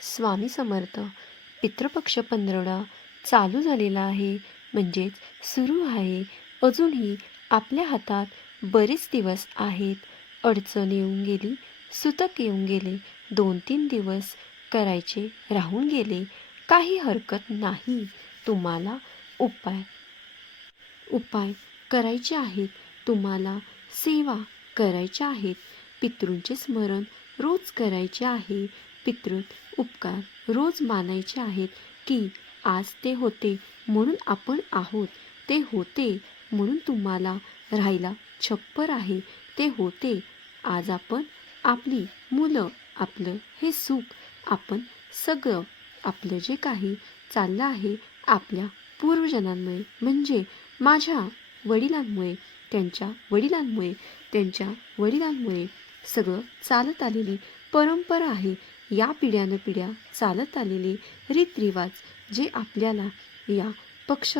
स्वामी समर्थ पितृपक्ष पंधरवडा चालू झालेला आहे. म्हणजेच सुरू आहे. अजूनही आपल्या हातात बरेच दिवस आहेत. अडचण येऊन गेली सुतक येऊन गेले. दोन तीन दिवस करायचे राहून गेले. काही हरकत नाही. तुम्हाला उपाय उपाय करायचे आहेत. तुम्हाला सेवा करायच्या आहेत. पितृंचे स्मरण रोज करायचे आहे. पितृत उपकार रोज मानायचे आहेत की आज ते होते म्हणून आपण आहोत. ते होते म्हणून तुम्हाला राहायला छप्पर आहे. ते होते. आज आपण आपली मुलं आपलं हे सुख आपण सगळं आपलं जे काही चाललं आहे आपल्या पूर्वजनांमुळे म्हणजे माझ्या वडिलांमुळे त्यांच्या वडिलांमुळे त्यांच्या वडिलांमुळे सगळं चालत आलेली परंपरा आहे. या पिढ्यानं पिढ्या चालत आलेले रीतरिवाज जे आपल्याला या पक्ष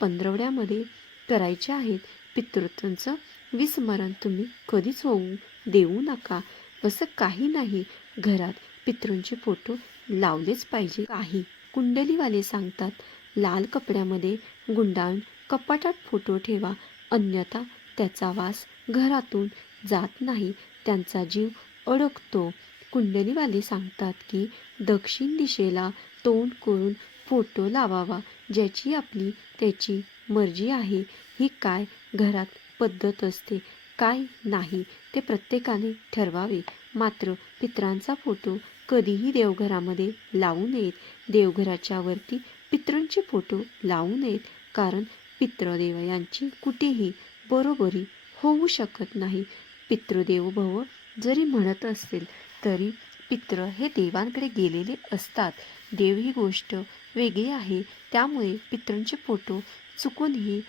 पंधरवड्यामध्ये करायचे आहेत पितृत्वांचं विस्मरण तुम्ही कधीच होऊ देऊ नका. असं काही नाही घरात पितृंचे फोटो लावलेच पाहिजे. काही कुंडलीवाले सांगतात लाल कपड्यामध्ये गुंडाळून कपाटात फोटो ठेवा अन्यथा त्याचा वास घरातून जात नाही त्यांचा जीव अडकतो. कुंडलीवाले सांगतात की दक्षिण दिशेला तोंड करून फोटो लावावा. ज्याची आपली त्याची मर्जी आहे. ही काय घरात पद्धत असते काय नाही ते प्रत्येकाने ठरवावे. मात्र पित्रांचा फोटो कधीही देवघरामध्ये लावू नयेत. देवघराच्या वरती पितरांचे फोटो लावू नयेत. कारण पितृदेव यांची कुठेही बरोबरी होऊ शकत नाही. पितृदेव भव जरी म्हणत असेल तरी पित्र हे देवांकडे गेलेले असतात. देव ही गोष्ट वेगळी आहे. त्यामुळे पित्रांचे फोटो चुकूनही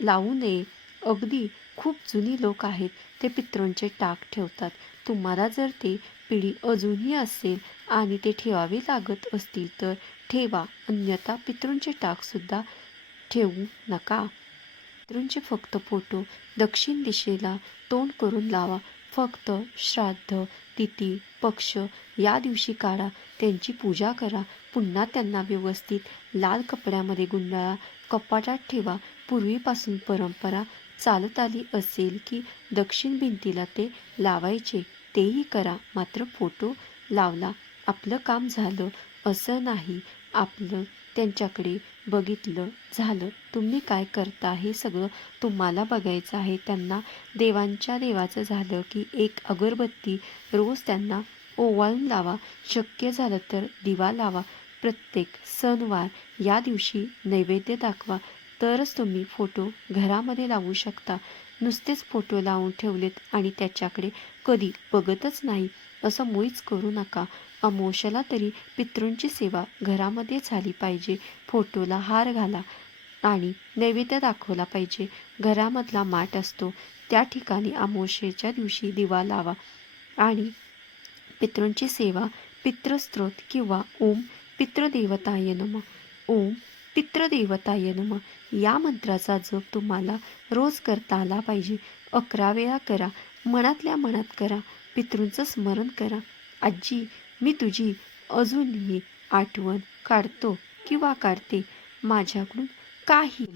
लावू नये. अगदी खूप जुनी लोक आहेत. ते पित्रांचे टाक ठेवतात. तुम्हाला जर ते पिढी अजूनही असेल आणि ते ठेवावे लागत असतील तर ठेवा. अन्यथा पितृंचे टाकसुद्धा ठेवू नका. पितृंचे फक्त फोटो दक्षिण दिशेला तोंड करून लावा. फक्त श्राद्ध तिथी पक्ष या दिवशी काढा. त्यांची पूजा करा. पुन्हा त्यांना व्यवस्थित लाल कपड्यामध्ये गुंडाळा. कपाटात ठेवा. पूर्वीपासून परंपरा चालत आली असेल की दक्षिण भिंतीला ते लावायचे तेही करा. मात्र फोटो लावला. आपलं काम झालं. असं नाही. आपलं त्यांच्याकडे बघितलं झालं. तुम्ही काय करता? हे सगळं तुम्हाला बघायचं आहे. त्यांना देवांच्या देवाचं झालं की एक अगरबत्ती रोज त्यांना ओवाळून लावा. शक्य झालं तर दिवा लावा. प्रत्येक सणवार या दिवशी नैवेद्य दाखवा. तरच तुम्ही फोटो घरामध्ये लावू शकता. नुसतेच फोटो लावून ठेवलेत आणि त्याच्याकडे कधी बघतच नाही. असं मुळीच करू नका. अमोशाला तरी पितृंची सेवा घरामध्ये झाली पाहिजे. फोटोला हार घाला आणि नैवेद्य दाखवला पाहिजे. घरामधला माठ असतो. त्या ठिकाणी अमोशेच्या दिवशी दिवा लावा आणि पितृंची सेवा पितृस्त्रोत किंवा ओम पितृदेवताय नम. ओम पितृदेवताय नम. या मंत्राचा जप तुम्हाला रोज करता आला पाहिजे. अकरा वेळा करा. मनातल्या मनात करा. पितृंचं स्मरण करा. आजी मी तुझी अजूनही आठवण काढतो किंवा काढते. माझ्याकडून काही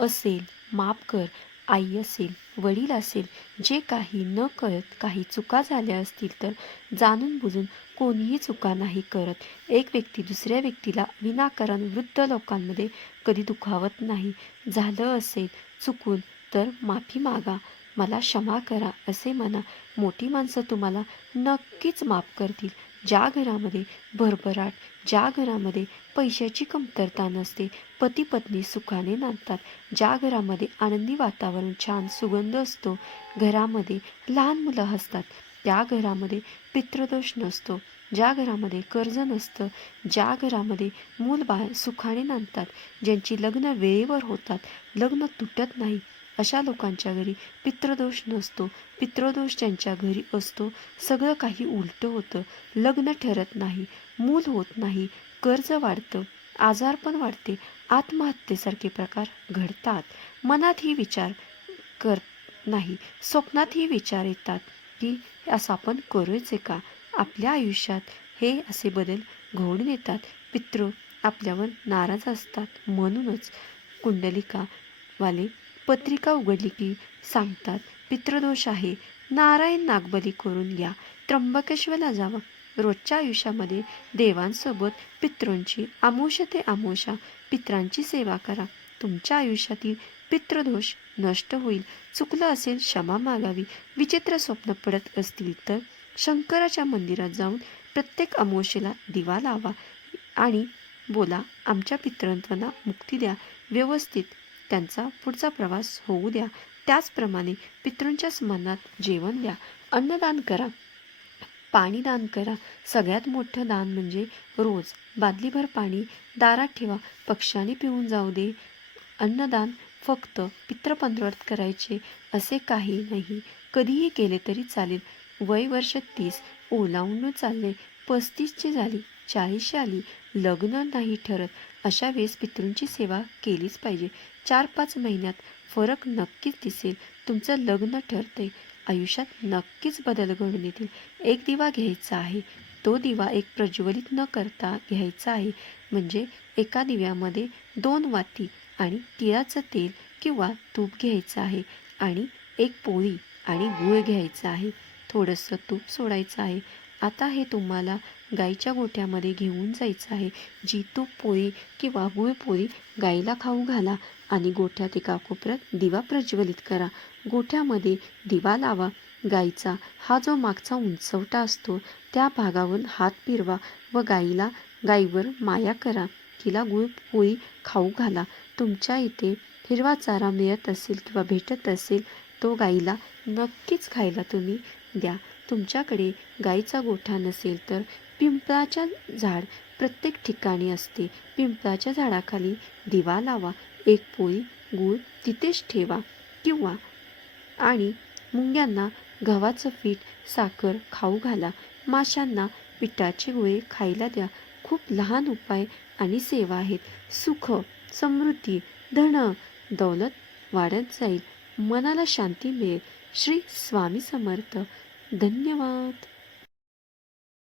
असेल माफ कर आई असेल वडील असेल जे काही न करत काही चुका झाल्या असतील तर जाणून बुजून कोणीही चुका नाही करत. एक व्यक्ती दुसऱ्या व्यक्तीला विनाकारण वृद्ध लोकांमध्ये कधी दुखावत नाही. झालं असेल चुकून तर माफी मागा. मला क्षमा करा असे म्हणा. मोठी माणसं तुम्हाला नक्कीच माफ करतील. ज्या घरामध्ये भरभराट ज्या घरामध्ये पैशाची कमतरता नसते पती पत्नी सुखाने नांदतात ज्या घरामध्ये आनंदी वातावरण छान सुगंध असतो घरामध्ये लहान मुलं असतात त्या घरामध्ये पितृदोष नसतो ज्या घरामध्ये कर्ज नसतं ज्या घरामध्ये मूल बाळ सुखाने नांदतात ज्यांची लग्न वेळेवर होतात लग्न तुटत नाही अशा लोकांच्या घरी पितृदोष नसतो. पितृदोष ज्यांच्या घरी असतो सगळं काही उलटं होतं. लग्न ठरत नाही मूल होत नाही कर्ज वाढतं आजार पण वाढते आत्महत्येसारखे प्रकार घडतात. मनातही विचार कर नाही स्वप्नातही विचार येतात की असं आपण करूच का? आपल्या आयुष्यात हे असे बदल घडून येतात. पितृ आपल्यावर नाराज असतात म्हणूनच कुंडलिकावाले पत्रिका उघडली की सांगतात पितृदोष आहे. नारायण नागबली करून घ्या. त्र्यंबकेश्वरला जावं. रोजच्या आयुष्यामध्ये देवांसोबत पितृंची आमोशा ते आमोशा पित्रांची सेवा करा. तुमच्या आयुष्यातील पितृदोष नष्ट होईल. चुकलं असेल क्षमा मागावी. विचित्र स्वप्न पडत असतील तर शंकराच्या मंदिरात जाऊन प्रत्येक अमोशेला दिवा लावा आणि बोला आमच्या पितृत्वांना मुक्ती द्या. व्यवस्थित त्यांचा पुढचा प्रवास होऊ द्या. त्याचप्रमाणे पितृंच्या स्मरणात जेवण द्या. अन्नदान करा. पाणी दान करा. सगळ्यात मोठं दान म्हणजे रोज बादलीभर पाणी दारात ठेवा. पक्षाने पिऊन जाऊ दे. अन्नदान फक्त पितृपंधरवत करायचे असे काही नाही. कधीही केले तरी चालेल. वय वर्ष तीस. ओलावून चालले. पस्तीसची झाली. चाळीसशे आली. लग्न नाही ठरत. अशा वेळेस पितृंची सेवा केलीच पाहिजे. चार पाच महिन्यात फरक नक्कीच दिसेल. तुमचं लग्न ठरते आयुष्यात नक्कीच बदल घडून येतील. एक दिवा घ्यायचा आहे. तो दिवा एक प्रज्वलित न करता घ्यायचा आहे. म्हणजे एका दिव्यामध्ये दोन वाती आणि तिळाचं तेल किंवा तूप घ्यायचं आहे आणि एक पोळी आणि गूळ घ्यायचा आहे. थोडंसं तूप सोडायचं आहे. आता हे तुम्हाला गाईच्या गोठ्यामध्ये घेऊन जायचं आहे. जी तूप पोळी किंवा गुळपोळी गाईला खाऊ घाला आणि गोठ्यात एका कोपऱ्यात दिवा प्रज्वलित करा. गोठ्यामध्ये दिवा लावा. गाईचा हा जो मागचा उंचवटा असतो त्या भागावर हात फिरवा व गाईला गाईवर माया करा. तिला गुळपोळी खाऊ घाला. तुमच्या इथे हिरवा चारा मिळत असेल किंवा भेटत असेल तो गाईला नक्कीच खायला तुम्ही द्या. तुमच्याकडे गाईचा गोठा नसेल तर पिंपळाच्या झाड प्रत्येक ठिकाणी असते. पिंपळाच्या झाडाखाली दिवा लावा एक पोळी गूळ तिथेच ठेवा किंवा आणि मुंग्यांना गव्हाचं पीठ साखर खाऊ घाला. माशांना पिठाचे गोळे खायला द्या. खूप लहान उपाय आणि सेवा आहेत. सुख समृद्धी धन दौलत वाढत जाईल. मनाला शांती मिळेल. श्री स्वामी समर्थ. धन्यवाद.